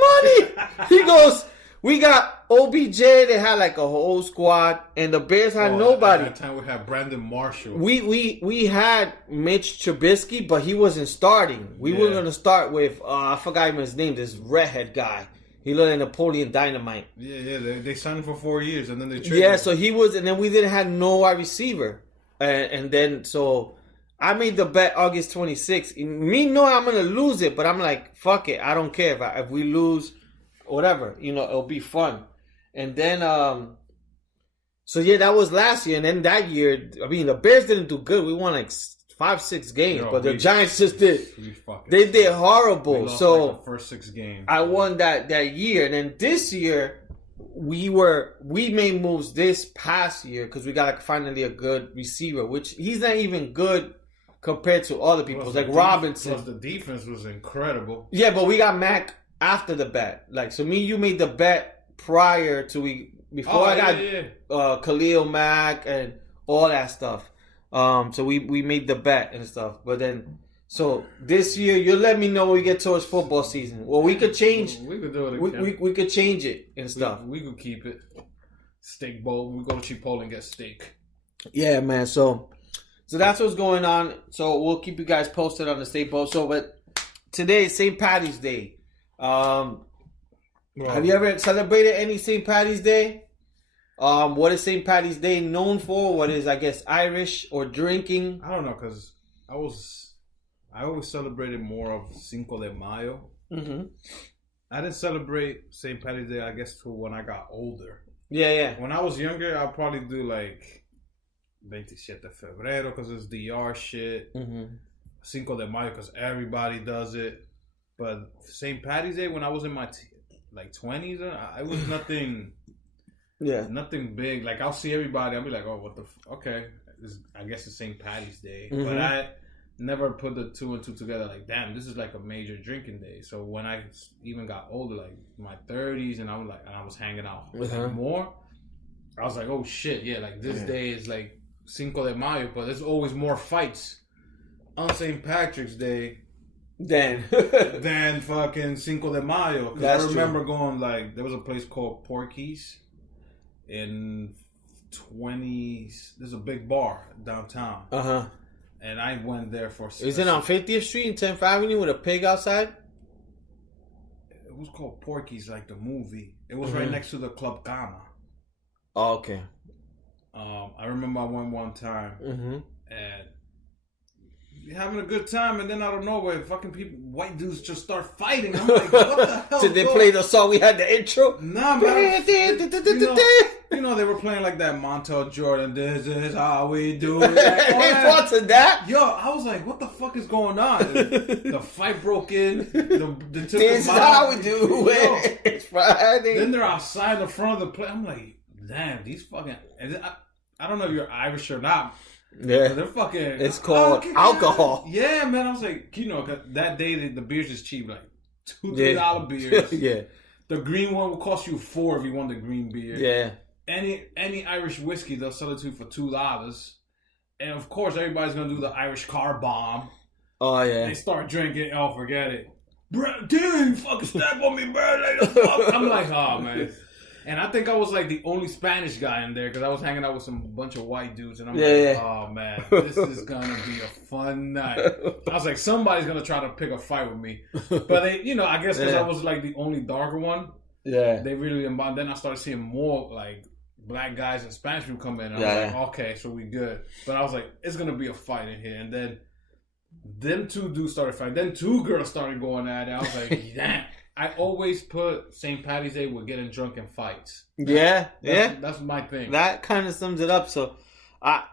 money. He goes, we got OBJ. They had like a whole squad, and the Bears had nobody. At that time, we had Brandon Marshall. We had Mitch Trubisky, but he wasn't starting. We were gonna start with I forgot his name. This redhead guy. He looked like Napoleon Dynamite. Yeah. They signed him for 4 years, and then they traded. Yeah, so he was, and then we didn't have no wide receiver, and then so I made the bet August 26th. Me knowing I'm gonna lose it, but I'm like, fuck it, I don't care if we lose, whatever, it'll be fun. And then so yeah, that was last year, and then that year, I mean, the Bears didn't do good. We won like 5-6 games, but the Giants just did. They did horrible. We lost so like the first 6 games. I won that year, and then this year we made moves this past year because we got like finally a good receiver, which he's not even good compared to other people. Like Robinson. Plus the defense was incredible. Yeah, but we got Mac after the bet. Like, so me and you made the bet prior to before I got Khalil Mack and all that stuff. So we made the bet and stuff. But then, so this year, you'll let me know when we get towards football season. Well, we could change. We could do it again. We could change it and stuff. We could keep it. Steak bowl. We go to Chipotle and get steak. Yeah, man. So that's what's going on. So we'll keep you guys posted on the steak bowl. So, but today is St. Patty's Day. Have you ever celebrated any St. Patty's Day? What is St. Patty's Day known for? What is, I guess, Irish or drinking? I don't know, because I always celebrated more of Cinco de Mayo. Mm-hmm. I didn't celebrate St. Patty's Day, I guess, till when I got older. Yeah. When I was younger, I'd probably do like 27 de febrero because it's DR shit. Mm-hmm. Cinco de Mayo because everybody does it. But St. Patty's Day, when I was in my 20s, it was nothing. Yeah, nothing big. Like, I'll see everybody, I'll be like, oh, what the okay, I guess it's St. Patty's Day. Mm-hmm. But I never put the 2 and 2 together. Like, damn, this is like a major drinking day. So when I even got older, like my 30s, and I was hanging out more, I was like, oh shit, yeah, like this day is like Cinco de Mayo, but there's always more fights on St. Patrick's Day than fucking Cinco de Mayo. Because I remember going, like, there was a place called Porky's in 20s. There's a big bar downtown. And I went there for. Is it on 50th Street and 10th Avenue with a pig outside? It was called Porky's, like the movie. It was right next to the Club Cama. Oh, okay. I remember I went one time and having a good time, and then out of nowhere, fucking white dudes just start fighting. I'm like, what the hell? Did they play the song we had the intro? Nah, man. You know, they were playing like that Montel Jordan, this is how we do it. They fought to that? Yo, I was like, what the fuck is going on? The fight broke in. This is how we do it. It's Friday. Then they're outside in front of the place. I'm like, damn, these fucking... I don't know if you're Irish or not. Yeah, they're fucking. It's called alcohol. Yeah, man. I was like, that day the beers is cheap, like $2-3 beers. Yeah, the green one will cost you $4 if you want the green beer. Yeah, any Irish whiskey they'll sell it to you for $2, and of course everybody's gonna do the Irish car bomb. Oh yeah, they start drinking. Oh, forget it, bro. Dude, you fucking step on me, bro. Like, I'm like, oh man. And I think I was like the only Spanish guy in there because I was hanging out with some bunch of white dudes. And I'm like, oh man, this is going to be a fun night. I was like, somebody's going to try to pick a fight with me. But they, I guess because I was like the only darker one. Yeah. They really didn't bond. Then I started seeing more like black guys and Spanish people come in. And I was like, okay, so we good. But I was like, it's going to be a fight in here. And then them 2 dudes started fighting. Then 2 girls started going at it. I was like, damn. I always put St. Patty's Day with getting drunk in fights. That's my thing. That kind of sums it up. So, I've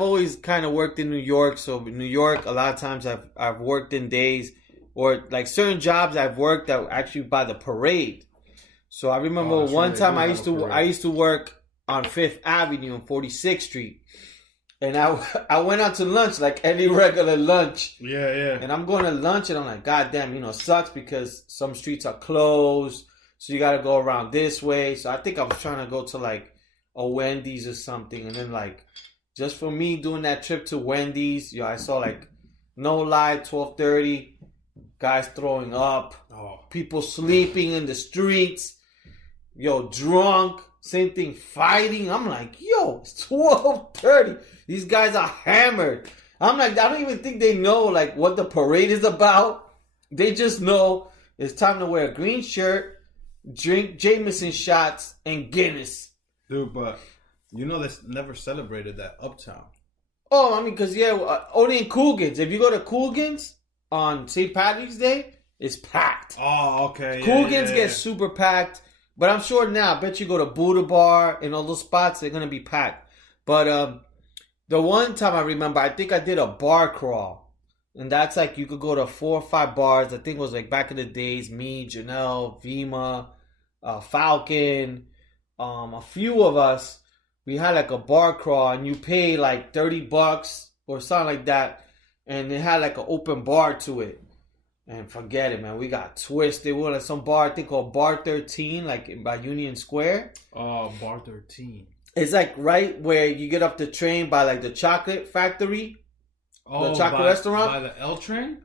always kind of worked in New York. So, in New York, a lot of times I've worked in days or like certain jobs I've worked that were actually by the parade. So, I remember one time I used to work on 5th Avenue and 46th Street. And I went out to lunch like any regular lunch. Yeah. And I'm going to lunch and I'm like, God damn, it sucks because some streets are closed. So you got to go around this way. So I think I was trying to go to like a Wendy's or something. And then like, just for me doing that trip to Wendy's, I saw like, no lie, 12:30. guys throwing up, Oh. people sleeping in the streets, drunk, same thing, fighting. I'm like, it's 12:30. These guys are hammered. I'm like, I don't even think they know like what the parade is about. They just know it's time to wear a green shirt, drink Jameson shots, and Guinness. Dude, but they never celebrated that Uptown. Oh, I mean, because, only in Coogan's. If you go to Coogan's on St. Patrick's Day, it's packed. Oh, okay. Coogan's gets super packed. But I'm sure now, I bet you go to Buddha Bar and all those spots, they're going to be packed. But the one time I remember, I think I did a bar crawl. And that's like, you could go to 4 or 5 bars. I think it was like back in the days, me, Janelle, Vima, Falcon, a few of us. We had like a bar crawl and you pay like $30 or something like that. And it had like an open bar to it. And forget it, man. We got twisted. We were at some bar, I think called Bar 13, like by Union Square. Oh, Bar 13. It's like right where you get off the train by like the chocolate factory. Oh, the chocolate restaurant. By the L train?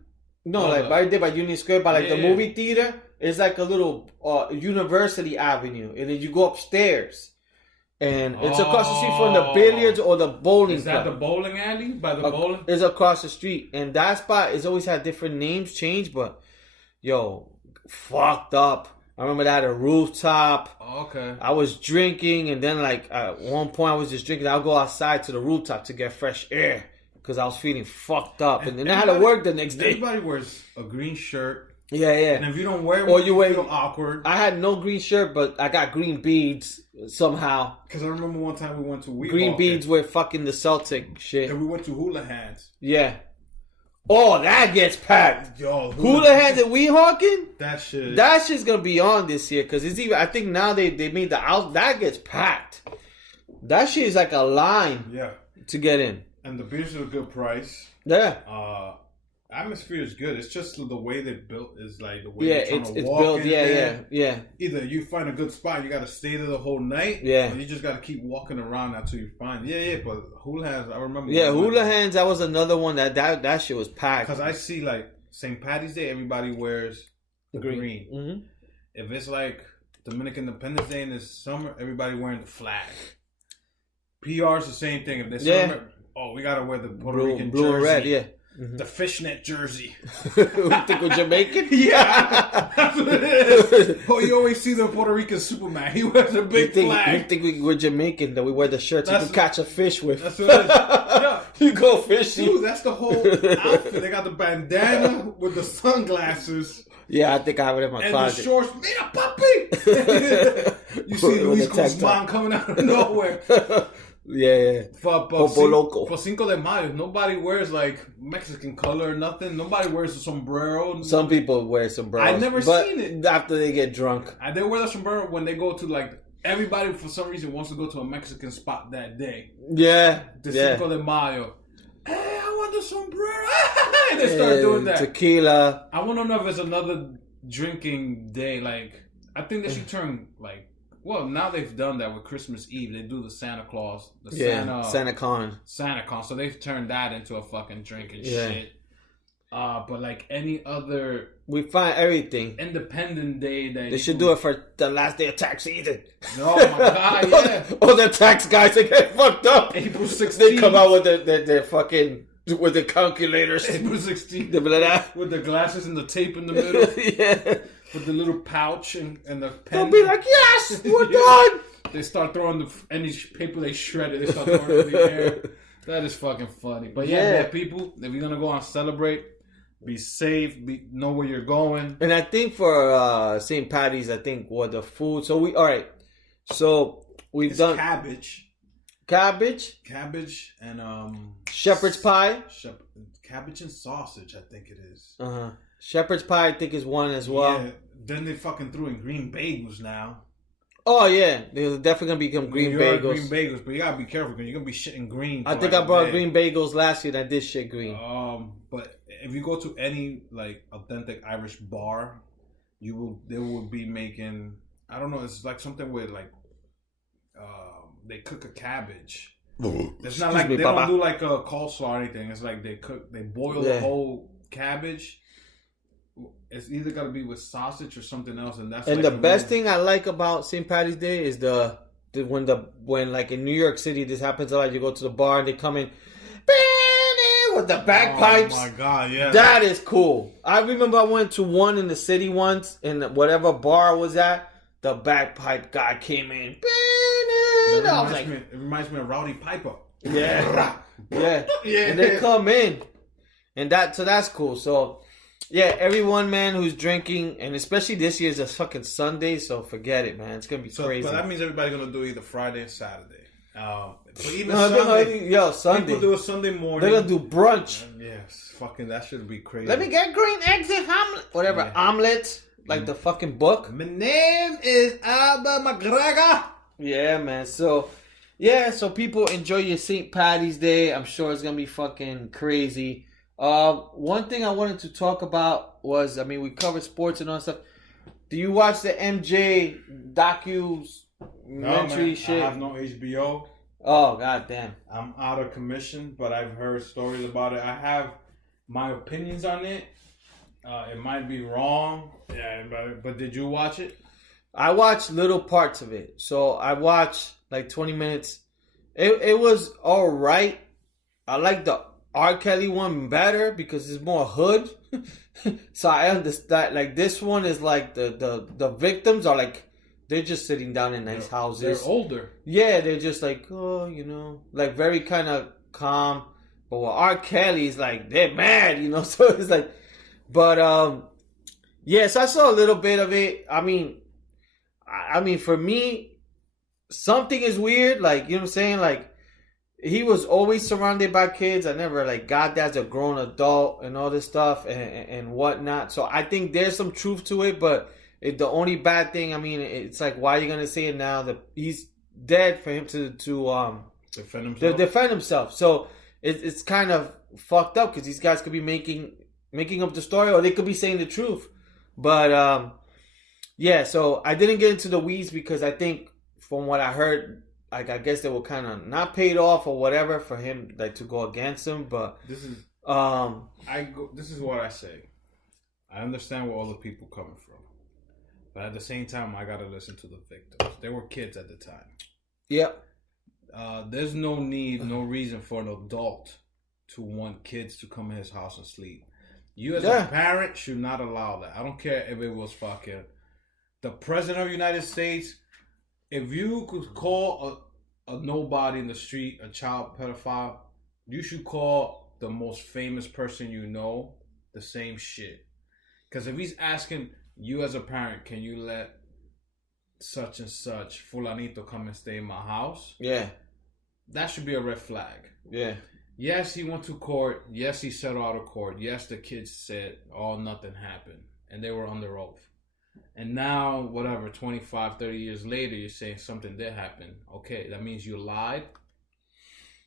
No, like right there by Union Square, by like the movie theater. It's like a little University Avenue. And then you go upstairs. And it's across the street from the billiards or the bowling club. Is that the bowling alley? By the bowling? It's across the street. And that spot has always had different names changed, but fucked up. I remember that at a rooftop. Okay. I was drinking, and then like at one point I was just drinking. I'll go outside to the rooftop to get fresh air because I was feeling fucked up. And then I had to work the next day. Everybody wears a green shirt. Yeah. And if you don't wear one, you feel awkward. I had no green shirt, but I got green beads somehow. Because I remember one time we went to Weehawken. Green beads with fucking the Celtic shit. And we went to Hula Hands. Yeah. Oh, that gets packed. Yo, Hula Hands at Weehawken? That shit's gonna be on this year because it's even. I think now they made the out. That gets packed. That shit is like a line. Yeah. To get in. And the beers are a good price. Yeah. Atmosphere is good. It's just the way they built is like the way it's built. Yeah. Either you find a good spot, you got to stay there the whole night. Yeah. Or you just got to keep walking around until you find. Yeah. But Hula Hands, I remember. Yeah, Hula Hands. That was another one that shit was packed. Because I see like St. Patty's Day, everybody wears the green. Mm-hmm. If it's like Dominican Independence Day in the summer, everybody wearing the flag. PR is the same thing. If they summer, we gotta wear the Puerto Rican blue jersey. and red. Yeah. Mm-hmm. The fishnet jersey. You think we're Jamaican? Yeah, that's what it is. Oh, you always see the Puerto Rican Superman. He wears a big flag. You think we're Jamaican, that we wear the shirts you can catch a fish with. That's what it is. Yeah. You go fishing. Dude, that's the whole outfit. They got the bandana with the sunglasses. Yeah, I think I have it in my closet. And the shorts. Mira, papi! You see Luis Guzman coming out of nowhere. Yeah. For Cinco de Mayo, nobody wears like Mexican color or nothing. Nobody wears a sombrero. Some people wear sombreros. I've never seen it. After they get drunk. They wear the sombrero when they go to like, everybody for some reason wants to go to a Mexican spot that day. Yeah. Cinco de Mayo. Hey, I want the sombrero. And they start doing that. Tequila. I want to know if it's another drinking day. Like, I think they should turn like, well, now they've done that with Christmas Eve. They do the Santa Claus, Santa Con. So they've turned that into a fucking drinking shit. But like any other, we find everything. Independent Day that they should do it for the last day of tax season. Oh my god, yeah! All the tax guys, they get fucked up. April 16th. They come out with their fucking with the calculators. April 16th. With the glasses and the tape in the middle. Yeah. With the little pouch and the pen. They'll be like, yes, we're done. They start throwing any paper they shredded. They start throwing it in the air. That is fucking funny. But yeah, people, if you're gonna go out and celebrate, be safe. Know where you're going. And I think for St. Patty's, I think the food. So we've done cabbage, and shepherd's pie, cabbage and sausage. I think it is. Shepherd's pie, I think, is one as well. Yeah. Then they fucking threw in green bagels now. Oh yeah, they're definitely gonna become green bagels. Green bagels, but you gotta be careful because you're gonna be shitting green. I think I brought green bagels last year. And I did shit green. But if you go to any like authentic Irish bar, they will be making. I don't know. It's like something with like, they cook a cabbage. It's not like they don't do like a coleslaw or anything. It's like they boil the whole cabbage. it's either got to be with sausage or something else, and that's. And like the best thing I like about St. Patty's Day is when like in New York City this happens a lot. You go to the bar and they come in with the bagpipes. Oh my god, yeah, that is cool. I remember I went to one in the city once, and whatever bar I was at, the bagpipe guy came in. It reminds me of Rowdy Piper. Yeah, yeah, and they come in, and that's cool. So, yeah, everyone, man, who's drinking, and especially this year's a fucking Sunday, so forget it, man. It's gonna be crazy. But that means everybody's gonna do either Friday and Saturday. But even Sunday. People do a Sunday morning. They're gonna do brunch. Yes, fucking that should be crazy. Let me get green eggs and omelet, whatever omelets, like the fucking book. My name is Albert McGregor. Yeah, man. So people enjoy your St. Patty's Day. I'm sure it's gonna be fucking crazy. One thing I wanted to talk about was, I mean, we covered sports and all that stuff. Do you watch the MJ documentary shit? I have no HBO. Oh, goddamn. I'm out of commission, but I've heard stories about it. I have my opinions on it. It might be wrong. Yeah, but did you watch it? I watched little parts of it. So I watched like 20 minutes. It was all right. I like the R. Kelly one better because it's more hood. So I understand. Like this one is like the victims are like, they're just sitting down in nice houses. They're older. Yeah, they're just like, oh, like very kind of calm. But with R. Kelly is like, they're mad, So it's like, but yes, I saw a little bit of it. I mean, for me, something is weird. Like, you know what I'm saying? Like, he was always surrounded by kids. I never like got that as a grown adult and all this stuff and whatnot. So I think there's some truth to it, but the only bad thing, I mean, it's like, why are you gonna say it now that he's dead for him to defend himself? So it's kind of fucked up because these guys could be making up the story, or they could be saying the truth. But yeah, so I didn't get into the weeds because I think from what I heard, like I guess they were kind of not paid off or whatever for him like to go against him. But this is this is what I say. I understand where all the people coming from, but at the same time, I gotta listen to the victims. They were kids at the time. Yep. There's no reason for an adult to want kids to come in his house and sleep. You as a parent should not allow that. I don't care if it was fucking the president of the United States. If you could call a nobody in the street a child pedophile, you should call the most famous person you know the same shit. Because if he's asking you as a parent, can you let such and such fulanito come and stay in my house? Yeah. That should be a red flag. Yeah. Yes, he went to court. Yes, he settled out of court. Yes, the kids said, oh, nothing happened. And they were under oath. And now, whatever, 25, 30 years later, you're saying something did happen. Okay, that means you lied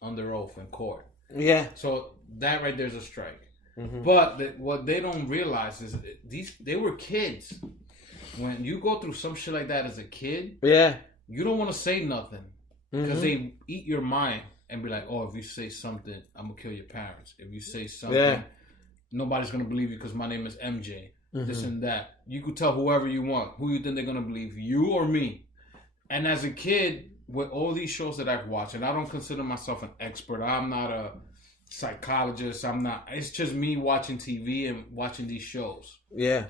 under oath in court. Yeah. So that right there is a strike. Mm-hmm. But what they don't realize is they were kids. When you go through some shit like that as a kid, you don't want to say nothing. Because they eat your mind and be like, oh, if you say something, I'm going to kill your parents. If you say something, nobody's going to believe you because my name is MJ. This and that. You could tell whoever you want. Who you think they're going to believe, you or me? And as a kid, with all these shows that I've watched, and I don't consider myself an expert. I'm not a psychologist. It's just me watching TV and watching these shows. Yeah.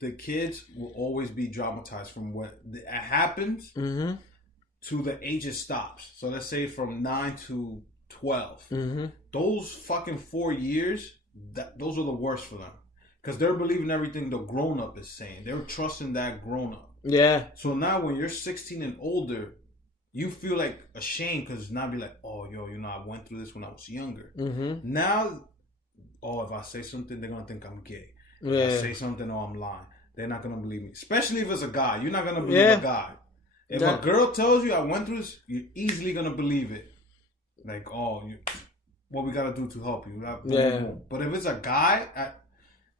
The kids will always be dramatized from what happens to the age it stops. So let's say from 9 to 12. Those fucking 4 years, those are the worst for them. Because they're believing everything the grown-up is saying. They're trusting that grown-up. Yeah. So now when you're 16 and older, you feel like ashamed because now be like, oh, I went through this when I was younger. Now, if I say something, they're going to think I'm gay. If I say something, I'm lying. They're not going to believe me. Especially if it's a guy. You're not going to believe a guy. If a girl tells you I went through this, you're easily going to believe it. Like, what we got to do to help you. But if it's a guy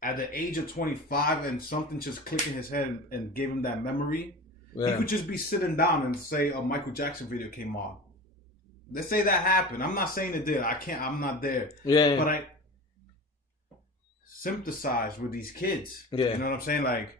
at the age of 25 and something just clicked in his head and gave him that memory, he could just be sitting down and say a Michael Jackson video came on. Let's say that happened. I'm not saying it did. I'm not there. Yeah. But sympathize with these kids. Yeah. You know what I'm saying? Like,